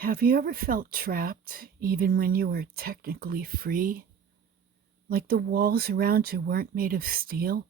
Have you ever felt trapped even when you were technically free? Like the walls around you weren't made of steel,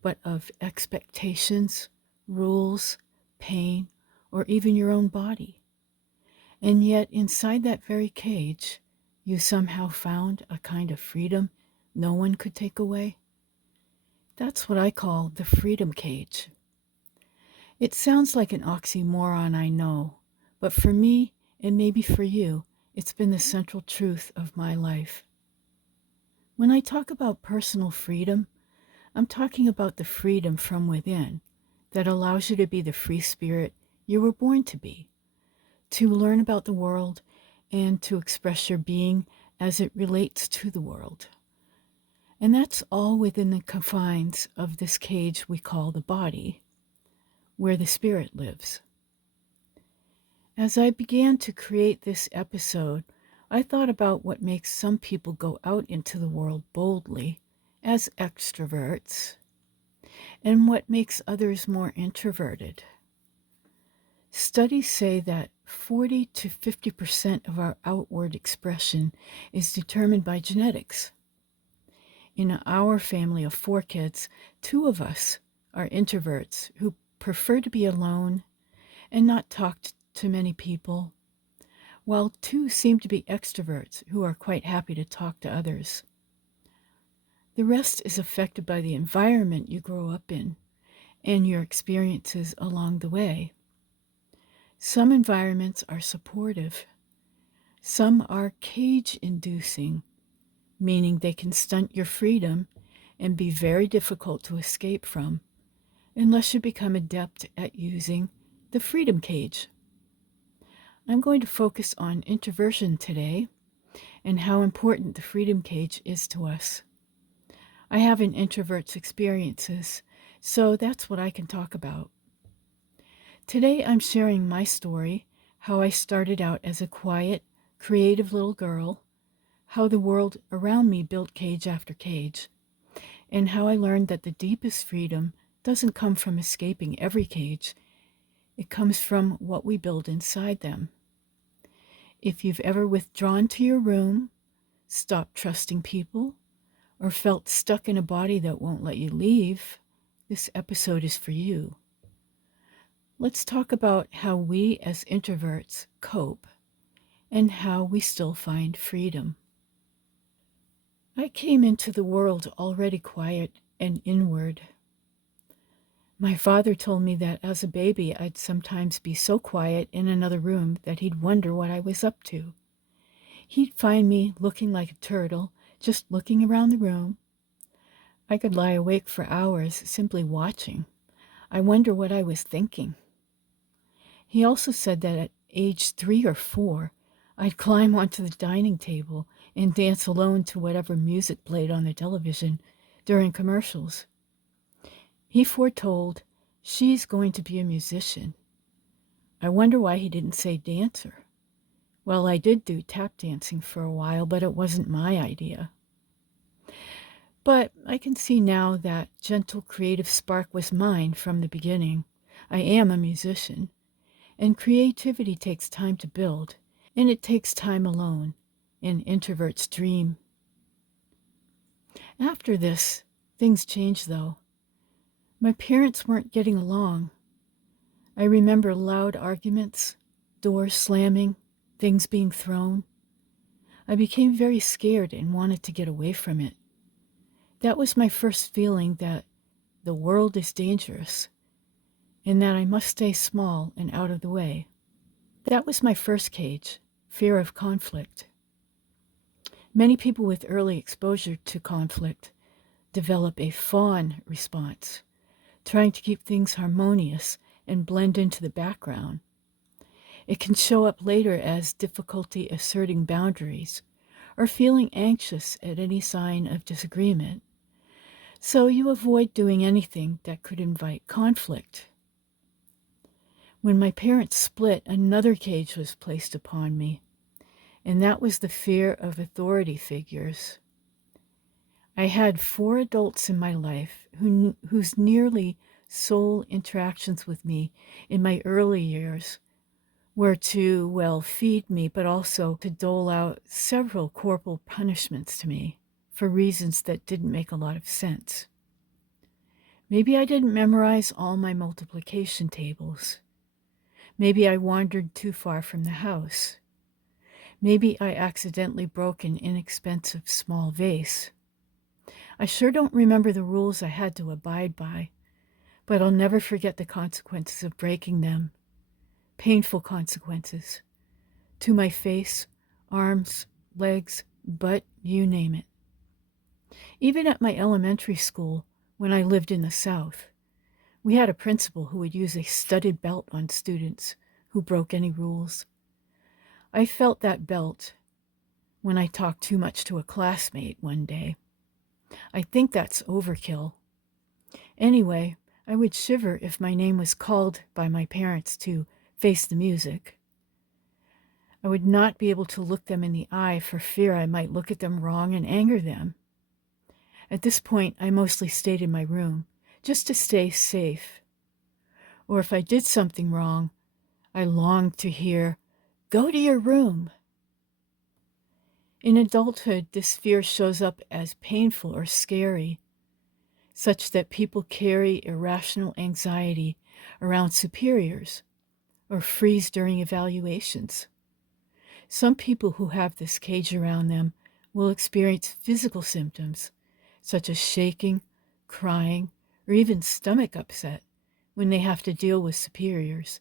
but of expectations, rules, pain, or even your own body. And yet, inside that very cage, you somehow found a kind of freedom no one could take away? That's what I call the freedom cage. It sounds like an oxymoron, I know, but for me, and maybe for you, it's been the central truth of my life. When I talk about personal freedom, I'm talking about the freedom from within that allows you to be the free spirit you were born to be, to learn about the world, and to express your being as it relates to the world. And that's all within the confines of this cage we call the body, where the spirit lives. As I began to create this episode, I thought about what makes some people go out into the world boldly as extroverts and what makes others more introverted. Studies say that 40 to 50% of our outward expression is determined by genetics. In our family of 4 kids, 2 of us are introverts who prefer to be alone and not talk to many people, while 2 seem to be extroverts who are quite happy to talk to others. The rest is affected by the environment you grow up in and your experiences along the way. Some environments are supportive. Some are cage-inducing, meaning they can stunt your freedom and be very difficult to escape from, unless you become adept at using the freedom cage. I'm going to focus on introversion today and how important the freedom cage is to us. I have an introvert's experiences, so that's what I can talk about. Today I'm sharing my story, how I started out as a quiet, creative little girl, how the world around me built cage after cage, and how I learned that the deepest freedom doesn't come from escaping every cage. It comes from what we build inside them. If you've ever withdrawn to your room, stopped trusting people, or felt stuck in a body that won't let you leave, this episode is for you. Let's talk about how we as introverts cope and how we still find freedom. I came into the world already quiet and inward. My father told me that as a baby I'd sometimes be so quiet in another room that he'd wonder what I was up to. He'd find me looking like a turtle, just looking around the room. I could lie awake for hours simply watching. I wonder what I was thinking. He also said that at age 3 or 4, I'd climb onto the dining table and dance alone to whatever music played on the television during commercials. He foretold, "She's going to be a musician." I wonder why he didn't say dancer. Well, I did do tap dancing for a while, but it wasn't my idea. But I can see now that gentle creative spark was mine from the beginning. I am a musician, and creativity takes time to build, and it takes time alone, an introvert's dream. After this, things changed though. My parents weren't getting along. I remember loud arguments, doors slamming, things being thrown. I became very scared and wanted to get away from it. That was my first feeling that the world is dangerous and that I must stay small and out of the way. That was my first cage, fear of conflict. Many people with early exposure to conflict develop a fawn response, trying to keep things harmonious and blend into the background. It can show up later as difficulty asserting boundaries or feeling anxious at any sign of disagreement. So you avoid doing anything that could invite conflict. When my parents split, another cage was placed upon me, and that was the fear of authority figures. I had 4 adults in my life whose nearly sole interactions with me in my early years were to, well, feed me, but also to dole out several corporal punishments to me for reasons that didn't make a lot of sense. Maybe I didn't memorize all my multiplication tables. Maybe I wandered too far from the house. Maybe I accidentally broke an inexpensive small vase. I sure don't remember the rules I had to abide by, but I'll never forget the consequences of breaking them. Painful consequences. To my face, arms, legs, butt, you name it. Even at my elementary school, when I lived in the South, we had a principal who would use a studded belt on students who broke any rules. I felt that belt when I talked too much to a classmate one day. I think that's overkill. Anyway, I would shiver if my name was called by my parents to face the music. I would not be able to look them in the eye for fear I might look at them wrong and anger them. At this point, I mostly stayed in my room, just to stay safe. Or if I did something wrong, I longed to hear, "Go to your room." In adulthood, this fear shows up as painful or scary, such that people carry irrational anxiety around superiors or freeze during evaluations. Some people who have this cage around them will experience physical symptoms, such as shaking, crying, or even stomach upset when they have to deal with superiors,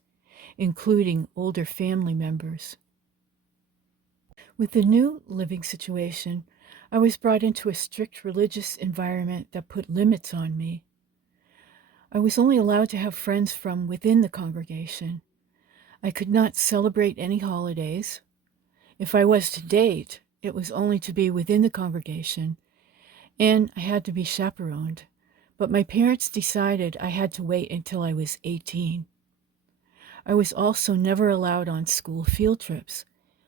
including older family members. With the new living situation, I was brought into a strict religious environment that put limits on me. I was only allowed to have friends from within the congregation. I could not celebrate any holidays. If I was to date, it was only to be within the congregation, and I had to be chaperoned. But my parents decided I had to wait until I was 18. I was also never allowed on school field trips,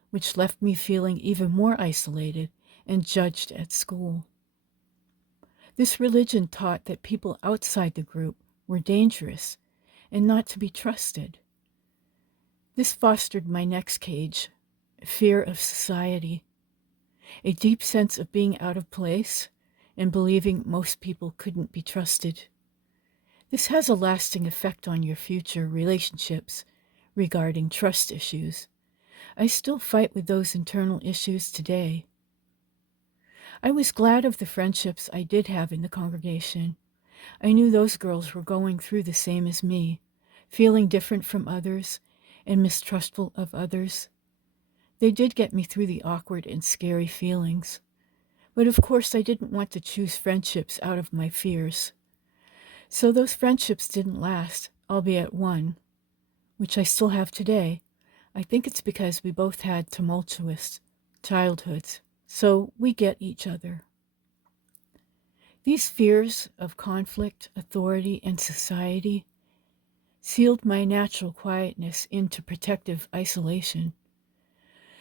which left me feeling even more isolated and judged at school. This religion taught that people outside the group were dangerous and not to be trusted. This fostered my next cage, fear of society, a deep sense of being out of place and believing most people couldn't be trusted. This has a lasting effect on your future relationships regarding trust issues. I still fight with those internal issues today. I was glad of the friendships I did have in the congregation. I knew those girls were going through the same as me, feeling different from others and mistrustful of others. They did get me through the awkward and scary feelings. But of course, I didn't want to choose friendships out of my fears. So those friendships didn't last, albeit one, which I still have today. I think it's because we both had tumultuous childhoods, so we get each other. These fears of conflict, authority, and society sealed my natural quietness into protective isolation.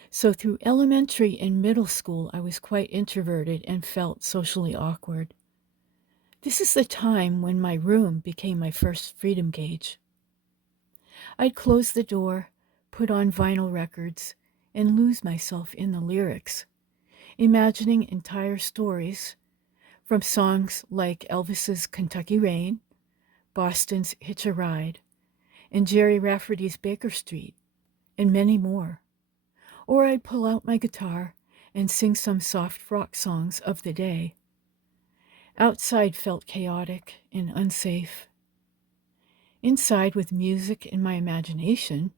So through elementary and middle school, I was quite introverted and felt socially awkward. This is the time when my room became my first freedom gauge. I'd close the door, put on vinyl records, and lose myself in the lyrics, imagining entire stories from songs like Elvis's Kentucky Rain, Boston's Hitch a Ride, and Jerry Rafferty's Baker Street, and many more. Or I'd pull out my guitar and sing some soft rock songs of the day. Outside felt chaotic and unsafe. Inside, with music in my imagination,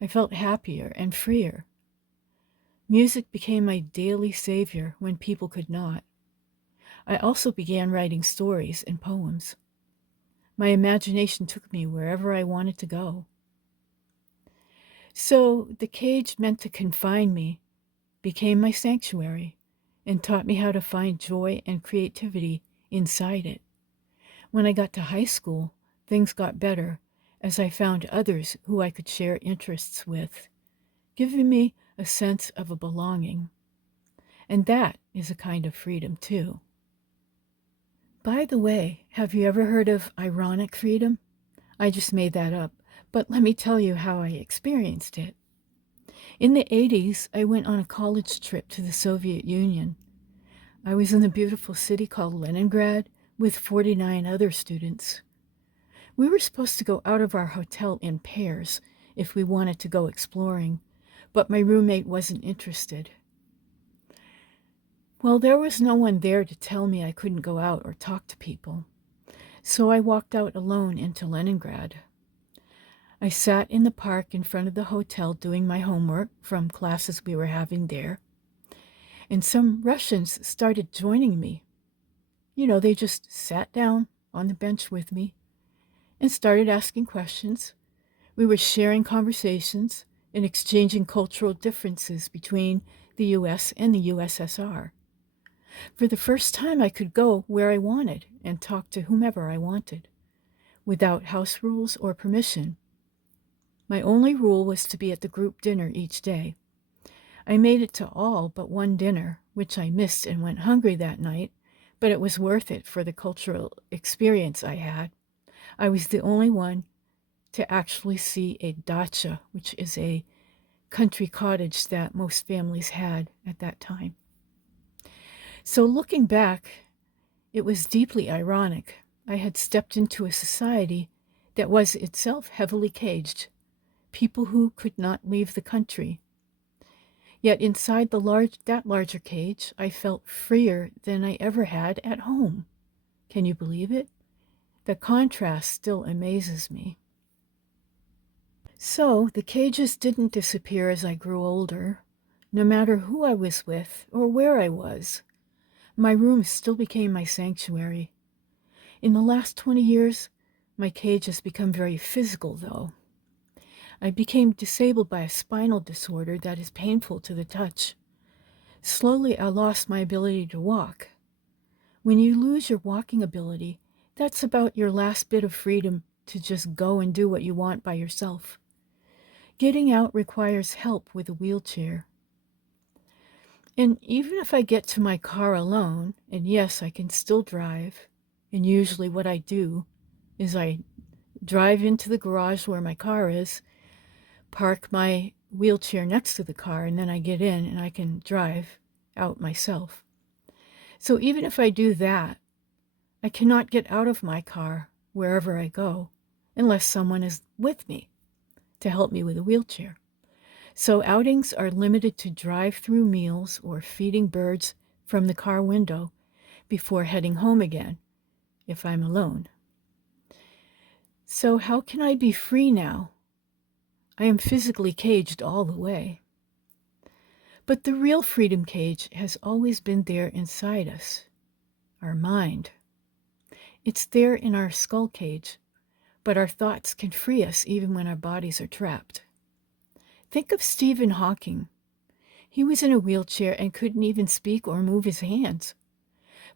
I felt happier and freer. Music became my daily savior when people could not. I also began writing stories and poems. My imagination took me wherever I wanted to go. So the cage meant to confine me became my sanctuary and taught me how to find joy and creativity inside it. When I got to high school, things got better as I found others who I could share interests with, giving me a sense of a belonging. And that is a kind of freedom too. By the way, have you ever heard of ironic freedom? I just made that up, but let me tell you how I experienced it. In the 80s, I went on a college trip to the Soviet Union. I was in a beautiful city called Leningrad with 49 other students. We were supposed to go out of our hotel in pairs if we wanted to go exploring, but my roommate wasn't interested. Well, there was no one there to tell me I couldn't go out or talk to people, so I walked out alone into Leningrad. I sat in the park in front of the hotel doing my homework from classes we were having there, and some Russians started joining me. They just sat down on the bench with me and started asking questions. We were sharing conversations and exchanging cultural differences between the US and the USSR. For the first time, I could go where I wanted and talk to whomever I wanted, without house rules or permission. My only rule was to be at the group dinner each day. I made it to all but one dinner, which I missed and went hungry that night, but it was worth it for the cultural experience I had. I was the only one to actually see a dacha, which is a country cottage that most families had at that time. So looking back, it was deeply ironic. I had stepped into a society that was itself heavily caged, people who could not leave the country. Yet inside that larger cage, I felt freer than I ever had at home. Can you believe it? The contrast still amazes me. So the cages didn't disappear as I grew older. No matter who I was with or where I was, my room still became my sanctuary. In the last 20 years, my cage has become very physical, though. I became disabled by a spinal disorder that is painful to the touch. Slowly, I lost my ability to walk. When you lose your walking ability, that's about your last bit of freedom to just go and do what you want by yourself. Getting out requires help with a wheelchair. And even if I get to my car alone, and yes, I can still drive, and usually what I do is I drive into the garage where my car is, park my wheelchair next to the car, and then I get in and I can drive out myself. So even if I do that, I cannot get out of my car wherever I go unless someone is with me to help me with a wheelchair. So outings are limited to drive-through meals or feeding birds from the car window before heading home again, if I'm alone. So how can I be free now? I am physically caged all the way. But the real freedom cage has always been there inside us, our mind. It's there in our skull cage, but our thoughts can free us even when our bodies are trapped. Think of Stephen Hawking. He was in a wheelchair and couldn't even speak or move his hands.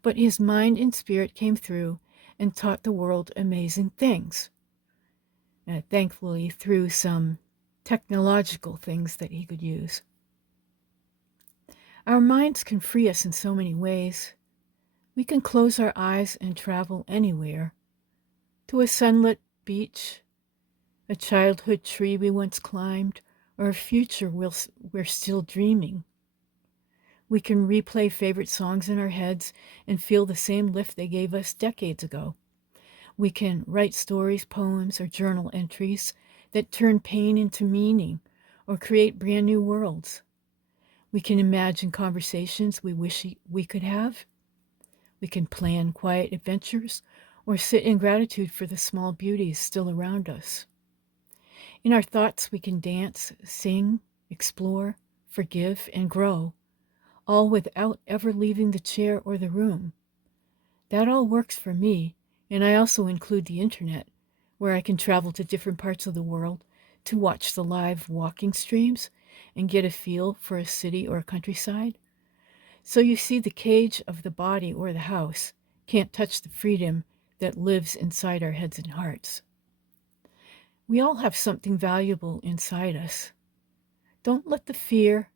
But his mind and spirit came through and taught the world amazing things. Thankfully, through some technological things that he could use. Our minds can free us in so many ways. We can close our eyes and travel anywhere. To a sunlit beach, a childhood tree we once climbed, or a future we're still dreaming. We can replay favorite songs in our heads and feel the same lift they gave us decades ago. We can write stories, poems, or journal entries that turn pain into meaning or create brand new worlds. We can imagine conversations we wish we could have. We can plan quiet adventures or sit in gratitude for the small beauties still around us. In our thoughts, we can dance, sing, explore, forgive, and grow, all without ever leaving the chair or the room. That all works for me, and I also include the internet, where I can travel to different parts of the world to watch the live walking streams and get a feel for a city or a countryside. So you see, the cage of the body or the house can't touch the freedom that lives inside our heads and hearts. We all have something valuable inside us. Don't let the fear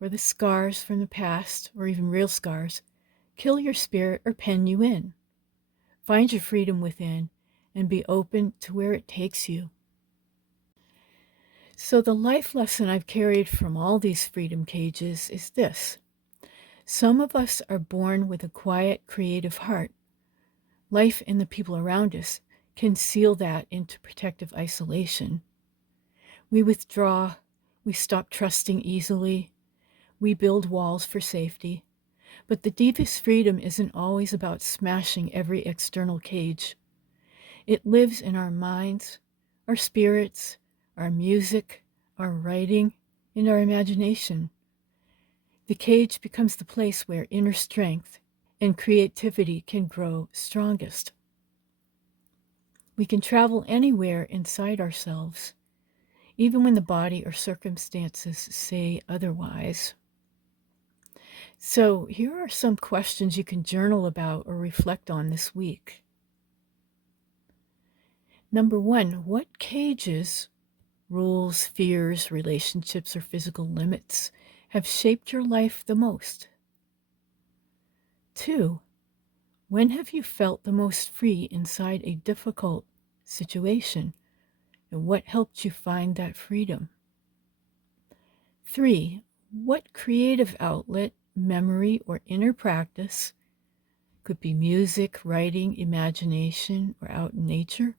or the scars from the past, or even real scars, kill your spirit or pen you in. Find your freedom within and be open to where it takes you. So, the life lesson I've carried from all these freedom cages is this: some of us are born with a quiet, creative heart. Life and the people around us can seal that into protective isolation. We withdraw, we stop trusting easily, we build walls for safety. But the deepest freedom isn't always about smashing every external cage. It lives in our minds, our spirits, our music, our writing, and our imagination. The cage becomes the place where inner strength and creativity can grow strongest. We can travel anywhere inside ourselves, even when the body or circumstances say otherwise. So, here are some questions you can journal about or reflect on this week. Number 1, what cages, rules, fears, relationships, or physical limits have shaped your life the most? 2, when have you felt the most free inside a difficult situation? And what helped you find that freedom? 3, what creative outlet, memory, or inner practice, could be music, writing, imagination, or out in nature,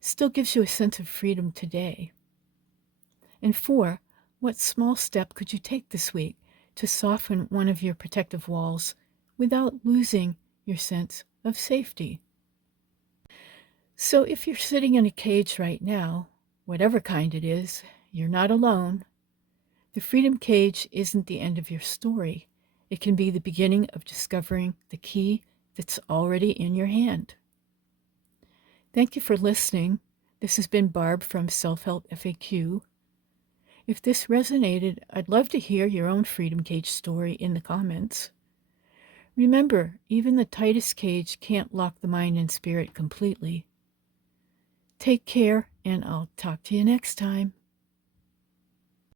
still gives you a sense of freedom today? And 4, what small step could you take this week to soften one of your protective walls without losing your sense of safety? So if you're sitting in a cage right now, whatever kind it is, you're not alone. The freedom cage isn't the end of your story. It can be the beginning of discovering the key that's already in your hand. Thank you for listening. This has been Barb from Self-Help FAQ. If this resonated, I'd love to hear your own freedom cage story in the comments. Remember, even the tightest cage can't lock the mind and spirit completely. Take care, and I'll talk to you next time.